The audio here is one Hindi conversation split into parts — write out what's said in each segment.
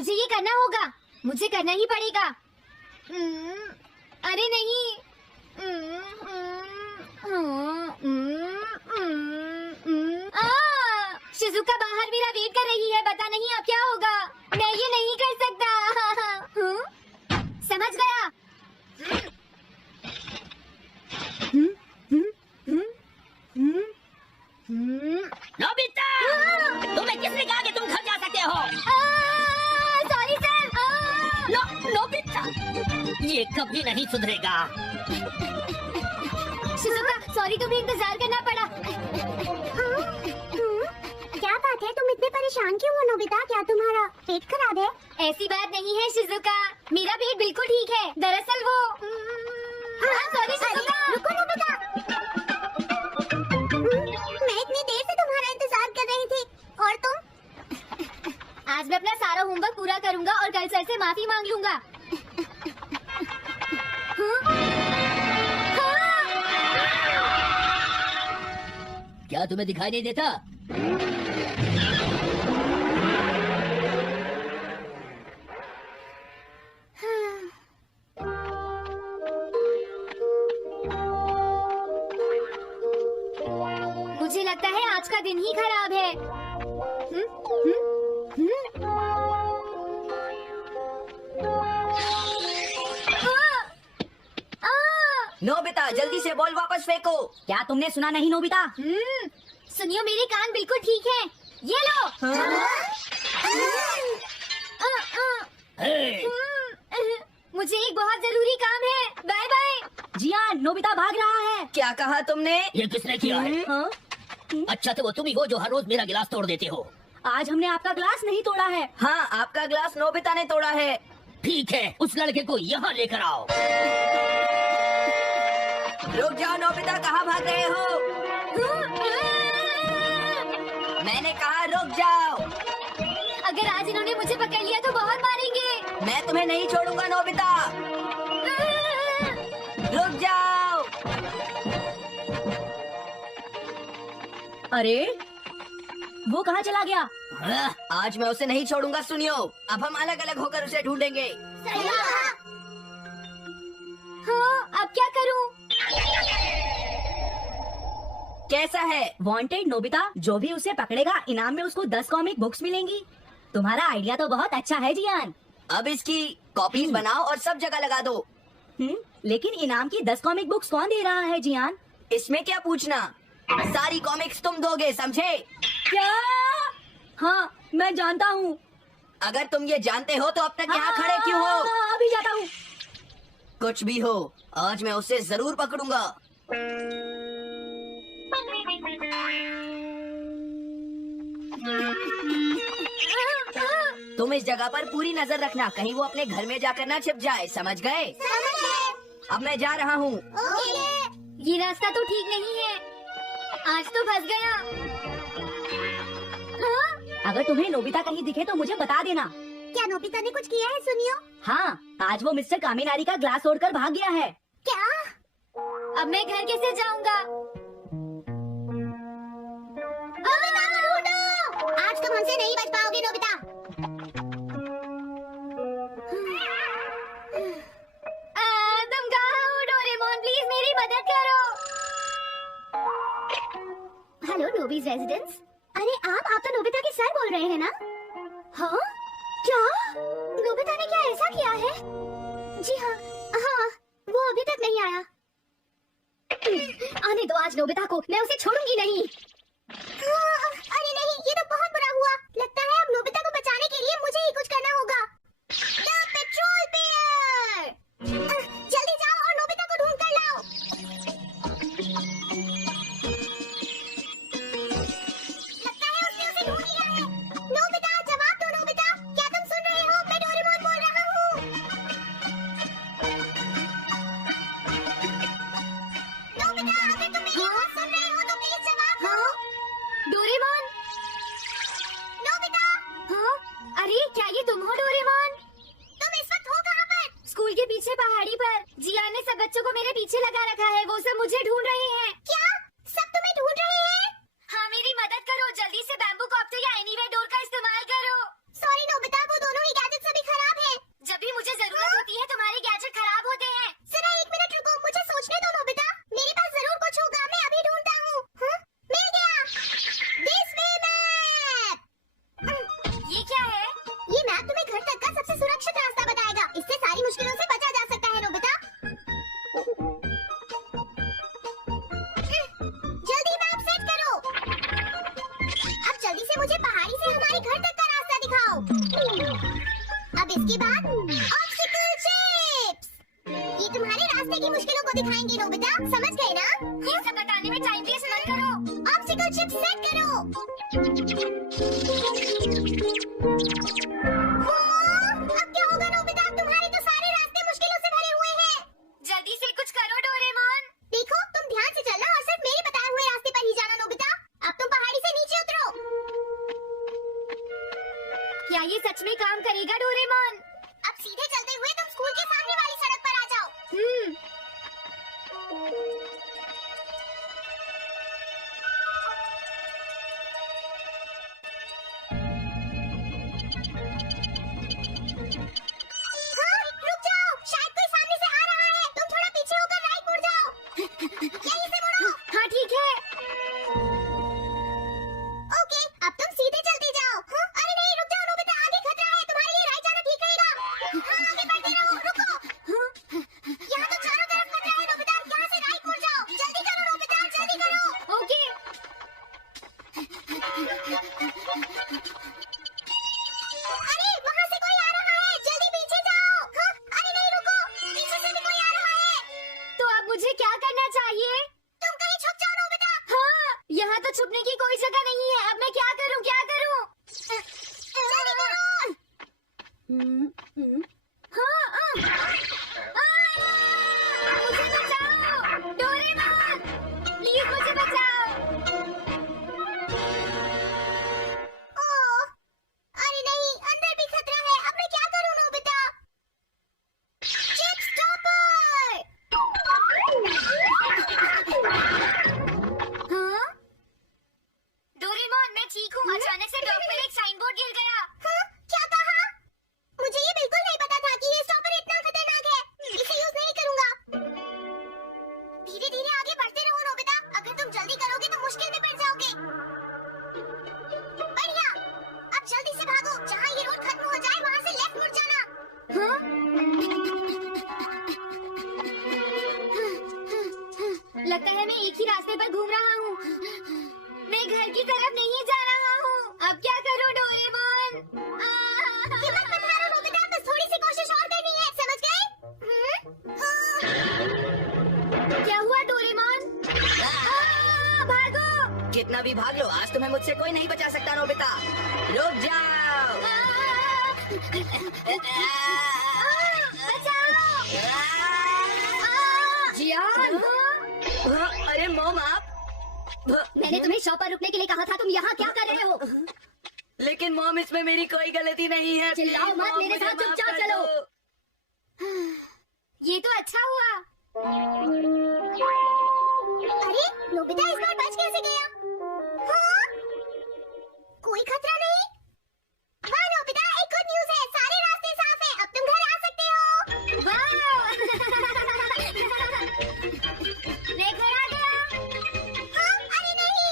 मुझे ये करना होगा, मुझे करना ही पड़ेगा। अरे नहीं। शिजुका बाहर मेरा वेट कर रही है, पता नहीं अब क्या होगा। मैं ये नहीं कर सकता। समझ गया। नोबिता, तुम्हें किसने कहा कि तुम घर जा सकते हो? Sorry sir. नोबिता, ये कभी नहीं सुधरेगा। शिजुका, सॉरी, तुम्हें इंतजार करना पड़ा। क्या बात है, तुम इतने परेशान क्यों हो नोबिता? क्या तुम्हारा पेट खराब है? ऐसी बात नहीं है शिजुका, मेरा पेट बिल्कुल ठीक है। दरअसल वो सॉरी शिजुका। रुको नोबिता, मैं इतनी देर से तुम्हारा इंतजार कर रही थी, और तुम? आज मैं अपना सारा होमवर्क पूरा करूंगा और कल सर से माफी मांग लूंगा। क्या तुम्हें दिखाई नहीं देता? मुझे लगता है आज का दिन ही खराब है। नोबिता, जल्दी से बॉल वापस फेंको। क्या तुमने सुना नहीं नोबिता? सुनियो, मेरे कान बिल्कुल ठीक हैं। ये लो। मुझे एक बहुत जरूरी काम है। Bye bye. जियान, नोबिता भाग रहा है। क्या कहा तुमने? ये किसने किया है? अच्छा, तो वो तुम ही हो जो हर रोज मेरा गिलास तोड़ देते हो। आज हमने आपका ग्लास नहीं तोड़ा है। हाँ, आपका ग्लास नोबिता ने तोड़ा है। ठीक है, उस लड़के को यहाँ लेकर आओ। रुक जाओ नोबिता, कहाँ भाग रहे हो? मैंने कहा रुक जाओ। अगर आज इन्होंने मुझे पकड़ लिया तो बहुत मारेंगे। मैं तुम्हें नहीं छोड़ूंगा नोबिता। रुक जाओ। अरे वो कहाँ चला गया? आज मैं उसे नहीं छोड़ूंगा। सुनियो, अब हम अलग अलग होकर उसे ढूंढेंगे। हाँ, अब क्या करूँ? कैसा है? वांटेड नोबिता, जो भी उसे पकड़ेगा इनाम में उसको 10 कॉमिक बुक्स मिलेंगी। तुम्हारा आइडिया तो बहुत अच्छा है जियान। अब इसकी कॉपीज बनाओ और सब जगह लगा दो। लेकिन इनाम की 10 कॉमिक बुक्स कौन दे रहा है जियान? इसमें क्या पूछना, सारी कॉमिक्स तुम दोगे, समझे? क्या? हाँ, मैं जानता हूँ। अगर तुम ये जानते हो तो अब तक यहाँ खड़े क्यों हो? अभी जाता हूँ। कुछ भी हो, आज मैं उसे जरूर पकड़ूंगा। तुम इस जगह पर पूरी नजर रखना, कहीं वो अपने घर में जाकर ना छिप जाए, समझ गए? अब मैं जा रहा हूँ। ये रास्ता तो ठीक नहीं है, आज तो फंस गया। अगर तुम्हें नोबिता कहीं दिखे तो मुझे बता देना। क्या नोबिता ने कुछ किया है? सुनियो। हाँ, आज वो मिस्टर कामिनारी का ग्लास तोड़कर भाग गया है। क्या? अब मैं घर कैसे जाऊंगा? आज तुम हमसे नहीं बच पाओगे नोबिता। तुम कहाँ हो डोरेमोन? प्लीज मेरी मदद करो। Hello Nobi's residence. अरे आप तो नोबिता के सर बोल रहे हैं ना? हाँ? क्या? नोबिता ने क्या ऐसा किया है? जी हाँ, हाँ, वो अभी तक नहीं आया। आने दो आज नोबिता को, मैं उसे छोड़ूंगी नहीं। अरे नहीं, ये तो बहुत बुरा हुआ। लगता है अब नोबिता को बचाने के लिए मुझे ही कुछ करना होगा। The petrol bear! जल्दी जाओ और नोबिता को ढूंढ कर लाओ। लगता है उसने उसे ढूंढ लिया है। नोबिता, जवाब दो नोबिता। क्या तुम सुन रहे हो? मैं डोरेमोन बोल रहा हूँ। नोबिता, अगर तुम मेरी आवाज सुन रहे हो तो प्लीज जवाब दो। डोरेमोन! अब इसके बाद ऑब्स्टिकल चिप्स। ये तुम्हारे रास्ते की मुश्किलों को दिखाएंगे नोबिता, समझ गए ना? ये सब बताने में टाइम वेस्ट मत करो। ऑब्स्टिकल चिप्स सेट करो। अब क्या होगा नोबिता? तुम्हारे तो सारे रास्ते मुश्किलों से भरे हुए हैं। जल्दी से कुछ करो डोरेमोन। देखो, तुम ध्यान से चलना और सिर्फ मेरे बताए हुए रास्ते पर ही जाना नोबिता। अब तुम पहाड़ी से नीचे उतरो। क्या ये सच में काम करेगा डोरेमोन? अब सीधे चलते हुए तुम स्कूल के सामने वाली सड़क पर आ जाओ। हाँ, रुक जाओ, शायद कोई सामने से आ रहा है। तुम थोड़ा पीछे होकर राइट मुड़ जाओ। यहीं से मुड़ो। हाँ ठीक है। ओके, अब तुम सीधे चलते जाओ। हाँ? अरे नहीं, रुक जाओ नोबिता, आगे खतरा है। तुम्हारे लिए राइट जाना ठीक रहेगा। हाँ, आगे बढ़ते रहो। रुको। यहाँ तो चारों तरफ खतरा है नोबिता, यहाँ से राइट मुड़ जाओ। जल्दी करो नोबिता, जल्दी करो। ओके। अरे वहाँ से कोई आ रहा है, जल्दी पीछे जाओ। हाँ? अरे नहीं, रुको, पीछे से भी कोई आ रहा है। तो अब मुझे क्या करना चाहिए? तुम कहीं छुप जाओ नोबिता। हाँ, यहाँ तो छुपने की कोई जगह नहीं है। अब मैं क्या करूँ, क्या करूँ? जल्दी करो। हाँ, मुझे बचाओ डोरेमोन, प्लीज मुझे बचाओ। ओह, अरे नहीं, अंदर भी खतरा है। अब मैं क्या करूँ नोबिता? Chip stopper. हाँ? डोरेमोन, मैं ठीक हूँ। अचानक से डॉग पर एक साइन बोर्ड गिर गया। हाँ? क्या कहा? मुझे ये बिल्कुल नहीं पता था कि ये स्टॉपर इतना खतरनाक है। इसे यूज नहीं करूँगा। धीरे-धीरे आगे बढ़ते रहो नोबिता। अगर तुम जल्दी करोगे तो मुश्किल में पड़ जाओगे। बढ़िया। अब जल्दी से भागो। जहाँ ये रोड खत्म हो जाए वहाँ से लेफ्ट मुड़ जाना। हाँ? लगता है मैं एक ही रास्ते पर घूम रहा हूँ। मैं घर की तरफ नहीं जा रहा हूँ। अब क्या करूँ डोरेमोन? हिम्मत मत हारो नोबिता, बस थोड़ी सी कोशिश और करनी है, समझ गए? क्या हुआ डोरेमोन? भागो! कितना भी भाग लो, आज तुम्हें मुझसे कोई नहीं बचा सकता नोबिता। रुक जाओ। जियान! अरे मॉम, आप मैंने तुम्हें शॉप पर रुकने के लिए कहा था। तुम यहाँ क्या कर रहे हो? लेकिन मॉम, इसमें मेरी कोई गलती नहीं है। चिल्लाओ प्लीज, मत, मॉम, मेरे मुझे साथ माफ चुपचाप कर चलो। दो। ये तो अच्छा हुआ। अरे नोबिता इस बार बच कैसे गया? हाँ? कोई खतरा नहीं? वाह नोबिता, एक गुड न्यूज़ है, सारे रास्ते साफ हैं। अब तुम घर आ सकते हो। वाह! मैं घर आ गया। हाँ? अरे नहीं,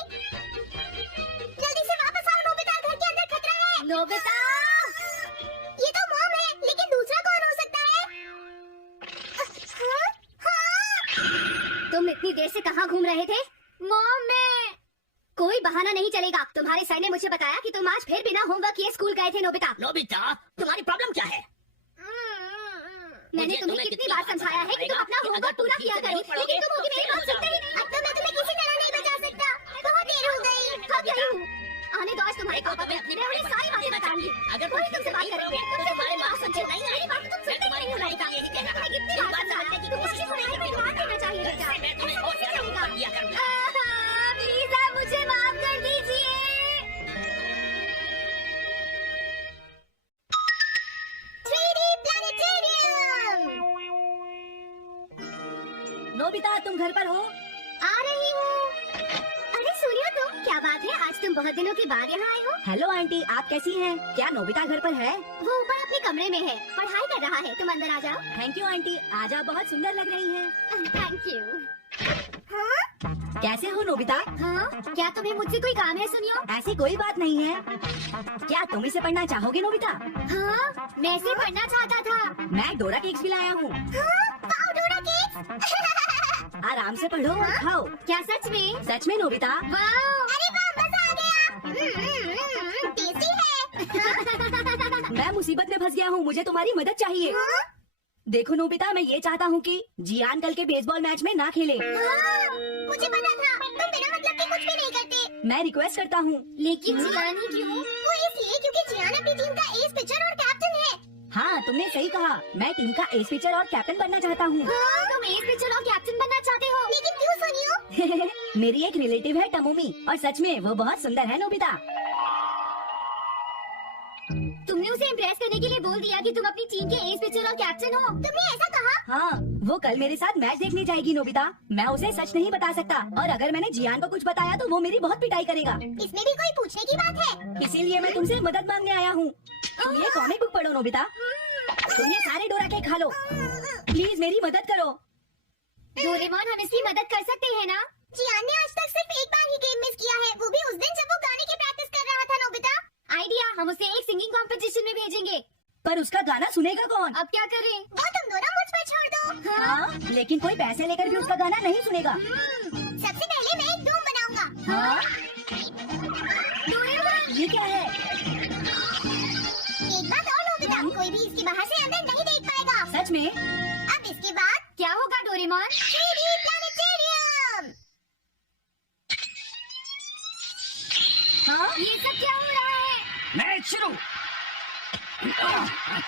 जल्दी से वापस आओ नोबिता, घर के अंदर खतरा है। नोबिता! ये तो मॉम है, लेकिन दूसरा कौन हो सकता है? हाँ? हाँ? तुम इतनी देर से कहाँ घूम रहे थे? मॉम, मैं कोई बहाना नहीं चलेगा। तुम्हारे सर ने मुझे बताया कि तुम आज फिर बिना होमवर्क किए स्कूल गए थे नोबिता। नोबिता, तुम्हारी प्रॉब्लम क्या है? मैंने तुम्हें कितनी बार समझाया है कि तुम अपना होमवर्क पूरा किया करो, लेकिन तुम होगी मेरी बात सुनते ही नहीं। अब तो मैं तुम्हें किसी तरह नहीं बचा सकता। बहुत देर हो गई। थक गई हूँ। आने दो आज तुम्हारे पापा को। मैं उन्हें सारी बातें बताऊंगी। अगर कोई तुमसे बात करेंगे, तुमसे तुम्हारे बात बात समझे नहीं मेरी बात तो तुम सुनते ही नहीं हो। तुम्हें यही कहना था। कितनी बार समझाया है कि तुम मुझे सुनाई में ध्यान देना चाहिए बेटा। मैं तुम्हें और ज्यादा होमवर्क दिया करूंगा। प्लीज आप मुझे माफ कर दीजिए। 3D planetarium. नोबिता, तुम घर पर हो? आ रही हूँ। अरे सुनियो तुम, क्या बात है, आज तुम बहुत दिनों के बाद यहाँ आए हो? हेलो आंटी, आप कैसी हैं? क्या नोबिता घर पर है? वो ऊपर अपने कमरे में है, पढ़ाई कर रहा है। तुम अंदर आ जाओ। थैंक यू आंटी, आज आप बहुत सुंदर लग रही हैं। Thank you. हाँ? कैसे हो नोबिता? हाँ, क्या तुम्हें मुझसे कोई काम है सुनियो? ऐसी कोई बात नहीं है। क्या तुम इसे पढ़ना चाहोगी नोबिता? हाँ, मैं इसे पढ़ना चाहता था। मैं डोरा केक्स भी लाया हूँ। वाओ, डोरा केक्स। आराम से पढ़ो और खाओ। क्या सच में? सच में नोबिता? वाह! अरे वाह, मजा आ गया। टेस्टी है। मुसीबत में फंस गया हूँ, मुझे तुम्हारी मदद चाहिए। देखो नोबिता, मैं ये चाहता हूँ कि जियान कल के बेसबॉल मैच में ना खेले। मुझे पता था, तुम बिना मतलब के कुछ भी नहीं करते। मैं रिक्वेस्ट करता हूँ। लेकिन जियान ही क्यों? वो इसलिए क्योंकि जियान अपनी टीम का एस पिचर और कैप्टन है। हाँ, तुमने सही कहा, मैं टीम का एस पिचर और कैप्टन बनना चाहता हूँ। तुम एस पिचर और कैप्टन बनना चाहते हो? लेकिन क्यों सुनियो? मेरी एक रिलेटिव है टमोमी, और सच में वो बहुत सुंदर है नोबिता। तुमने उसे इम्प्रेस करने के लिए बोल दिया कि तुम अपनी टीम के एस पिचर और कैप्टन हो। तुमने ऐसा कहा? हाँ, वो कल मेरे साथ मैच देखने जाएगी नोबिता। मैं उसे सच नहीं बता सकता, और अगर मैंने जियान को कुछ बताया तो वो मेरी बहुत पिटाई करेगा। इसमें भी कोई पूछने की बात है? इसीलिए मैं तुमसे मदद मांगने आया हूँ। तुम ये कॉमिक बुक पढ़ो नोबिता, तुम ये सारे डोरा केक खा लो। प्लीज मेरी मदद करो। डोरेमोन, हम इसकी मदद कर सकते हैं ना? जियान ने आज तक सिर्फ एक बार ही गेम मिस किया है, वो भी उस दिन जब वो गाने की प्रैक्टिस कर रहा था। नोबिता, आइडिया, हम उसे एक सिंगिंग कंपटीशन में भेजेंगे। पर उसका गाना सुनेगा कौन? अब क्या करें? वो तुम दोनों मुझ पर छोड़ दो। हाँ, लेकिन कोई पैसे लेकर भी उसका गाना नहीं सुनेगा। सबसे पहले मैं एक डोम बनाऊंगा। हाँ? डोरेमोन, ये क्या है? एक बात और नोबिता, कोई भी इसके बाहर से अंदर नहीं देख पाएगा। सच में? अब इसके बाद क्या होगा डोरेमोन? 3D planetarium. हाँ? ये सब क्या हो रहा है? मैच शुरू।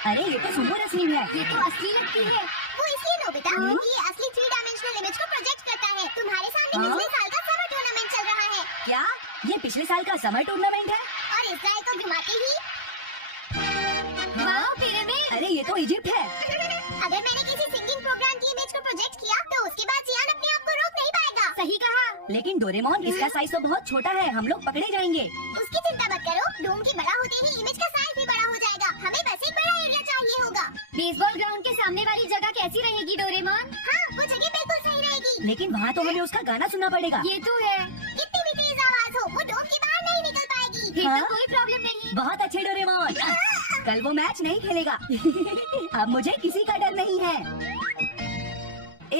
अरे ये तो सुपर असली है। ये तो असली लगती है। वो इसलिए नोबिता, क्योंकि ये असली 3 डायमेंशनल इमेज को प्रोजेक्ट करता है। तुम्हारे सामने पिछले साल का समर टूर्नामेंट चल रहा है, क्या ये पिछले साल का समर टूर्नामेंट है? और इसराइल को घुमाते ही वाह, पिरामिड। अरे ये तो इजिप्ट है। अगर मैंने किसी सिंगिंग प्रोग्राम की इमेज को प्रोजेक्ट किया तो उसके बाद जियान अपने आप को रोक नहीं पाएगा। सही कहा। लेकिन डोरेमोन, इसका साइज तो बहुत छोटा है, हम लोग पकड़े जाएंगे। उसकी चिंता मत करो, डोम की बड़ा होते ही इमेज का साइज भी बड़ा हो जाएगा। हमें बस एक बड़ा एरिया चाहिए होगा। बेसबॉल ग्राउंड के सामने वाली जगह कैसी रहेगी डोरेमोन? हाँ, वो जगह बिल्कुल सही रहेगी। लेकिन वहाँ तो हमें उसका गाना सुनना पड़ेगा। ये तो है। कितनी भी तेज आवाज हो, वो डोम के बाहर नहीं निकल पाएगी। फिर हाँ? तो कोई प्रॉब्लम नहीं। बहुत अच्छे डोरेमोन, कल वो मैच नहीं खेलेगा। अब मुझे किसी का डर नहीं है।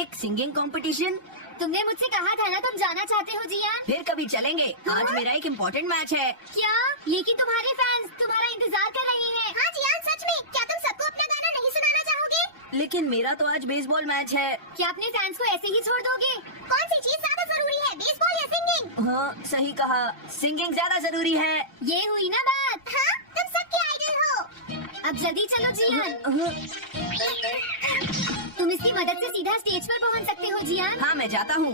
एक सिंगिंग कंपटीशन? तुमने मुझसे कहा था ना तुम जाना चाहते हो जियान? फिर कभी चलेंगे। आज मेरा एक इम्पोर्टेंट मैच है। क्या? लेकिन तुम्हारे फैंस तुम्हारा इंतजार कर रहे हैं। हाँ जियान, सच में, क्या तुम सबको अपना गाना नहीं सुनाना चाहोगे? लेकिन मेरा तो आज बेसबॉल मैच है। क्या अपने फैंस को ऐसे ही छोड़ दोगे? कौन सी चीज ज्यादा जरूरी है, बेसबॉल या सिंगिंग? हाँ, सही कहा, सिंगिंग ज्यादा जरूरी है। ये हुई ना बात। हाँ, तुम सबके आइडल हो। अब जल्दी चलो जियान। तुम इसकी मदद से सीधा स्टेज पर पहुंच सकते हो जियान। हाँ, मैं जाता हूँ।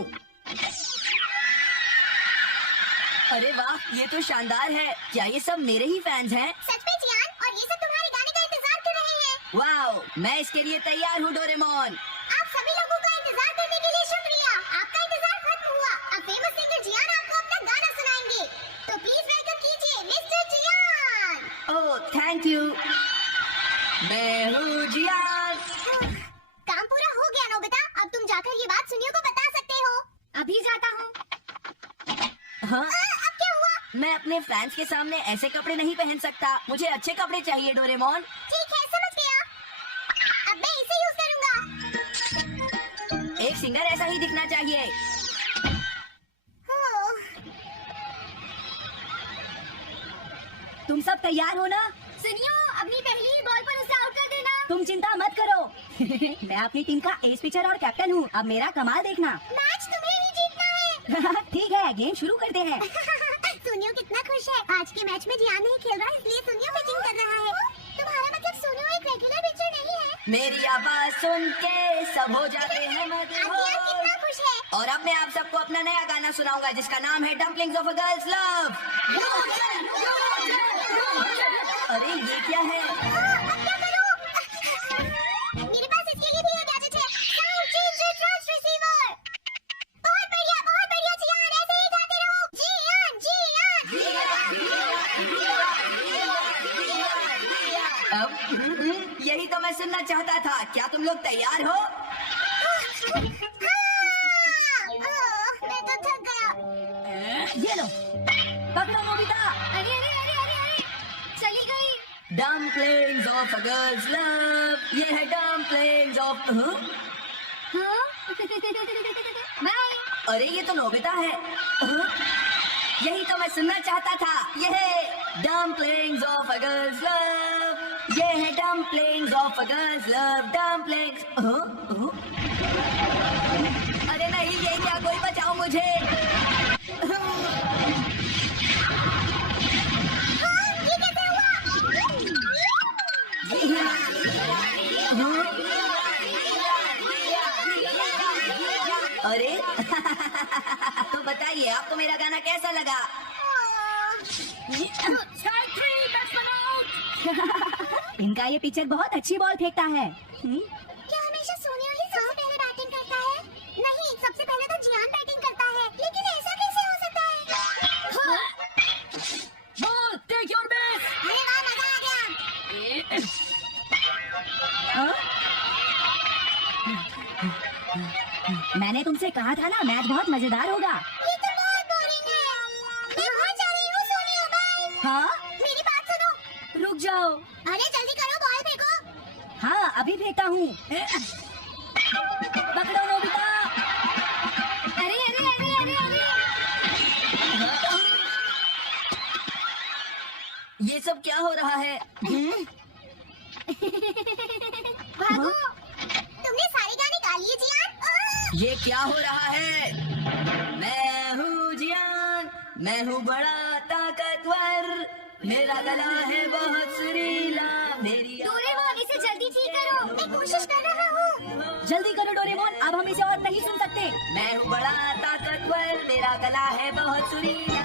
अरे वाह, ये तो शानदार है। क्या ये सब मेरे ही फैंस हैं? सच में जियान, और ये सब तुम्हारे गाने का इंतजार कर रहे हैं। वाओ, मैं इसके लिए तैयार हूँ डोरेमोन। आप सभी लोगों का इंतजार करने के लिए शुक्रिया। आपका इंतजार खत्म हुआ। अब फेमस सिंगर जियान आपको अपना गाना सुनाएंगे। तो प्लीज वेलकम कीजिए मिस्टर जियान। ओह, थैंक यू। मैं हूँ जियान। काम पूरा हो गया नोबिता, अब तुम जाकर ये बात सुनियो को बता सकते हो। अभी जाता हूँ। हाँ, अब क्या हुआ? मैं अपने फैंस के सामने ऐसे कपड़े नहीं पहन सकता। मुझे अच्छे कपड़े चाहिए डोरेमोन। ठीक है, समझ गया। अब मैं इसे यूज करूँगा। एक सिंगर ऐसा ही दिखना चाहिए। ओह, तुम सब तैयार हो ना? सुनियो, अपनी पहली ही बॉल पर उसे आउट कर देना। तुम चिंता मत करो। मैं अपनी टीम का एस पिचर और कैप्टन हूँ। अब मेरा कमाल देखना। मैच तुम्हें ही जीतना है। ठीक है, गेम शुरू करते हैं। सोनियो कितना खुश है। आज के मैच में जियान नहीं खेल रहा, इसलिए सोनियो बैटिंग कर रहा है। तुम्हारा मतलब सोनियो एक रेगुलर पिचर नहीं है? मेरी आवाज सुन के सब हो जाते हैं आज जियान मदहोश। कितना खुश है। और अब मैं आप सबको अपना नया गाना सुनाऊंगा जिसका नाम है dumplings of a girls love. अरे ये क्या है? अब क्या करूं? मेरे पास इसके लिए भी एक गैजेट है, साउंड चेंजर ट्रांसरिसीवर। बहुत बढ़िया जियान, ऐसे ही गाते रहो। जियान जियान। अब यही तो मैं सुनना चाहता था। क्या तुम लोग तैयार हो? मैं तो थक गया। ये लो, पकड़ो नोबिता। अरे अरे अरे अरे अरे, चली गई। Dumplings of a girls love. ये है डम्पलिंग्स ऑफ। हाँ? बाय। अरे ये तो नोबिता है। यही तो मैं सुनना चाहता था। ये है dumplings of a girls love. ये है Dumplings of a girls love dumplings. अरे नहीं, ये क्या, कोई बचाओ मुझे. अरे तो बताइए, आपको मेरा गाना कैसा लगा? इनका ये पिक्चर बहुत अच्छी बॉल फेंकता है. क्या हमेशा सोनिया ही सबसे पहले बैटिंग करता है? नहीं, सबसे पहले तो जियान बैटिंग करता है. लेकिन ऐसा कैसे हो सकता है? Ball take your base. अरे वाह, मजा आ गया. मैंने तुमसे कहा था ना, मैच बहुत मजेदार होगा. ये तो बहुत बोरिंग है. मैं बहुत जा रही हूँ सोनिया. बाय. हाँ, मेरी बात सुनो. रुक जाओ. अरे जल्दी करो, बॉल फेंको. हाँ, अभी फेंकता हूँ. पकड़ो नोबिता. अरे अरे अरे अरे अरे ये सब क्या हो रहा है? भागो. तुमने सारे गाने गा लिए जियान. ये क्या हो रहा है? मैं हूँ जियान, मैं हूँ बड़ा ताकतवर, मेरा गला है बहुत सुरीला, मेरी डोरेमोन, इसे जल्दी ठीक करो. मैं कोशिश कर रहा हूँ. जल्दी करो डोरेमोन, अब हम इसे और नहीं सुन सकते. मैं हूँ बड़ा ताकतवर, मेरा गला है बहुत सुरीला.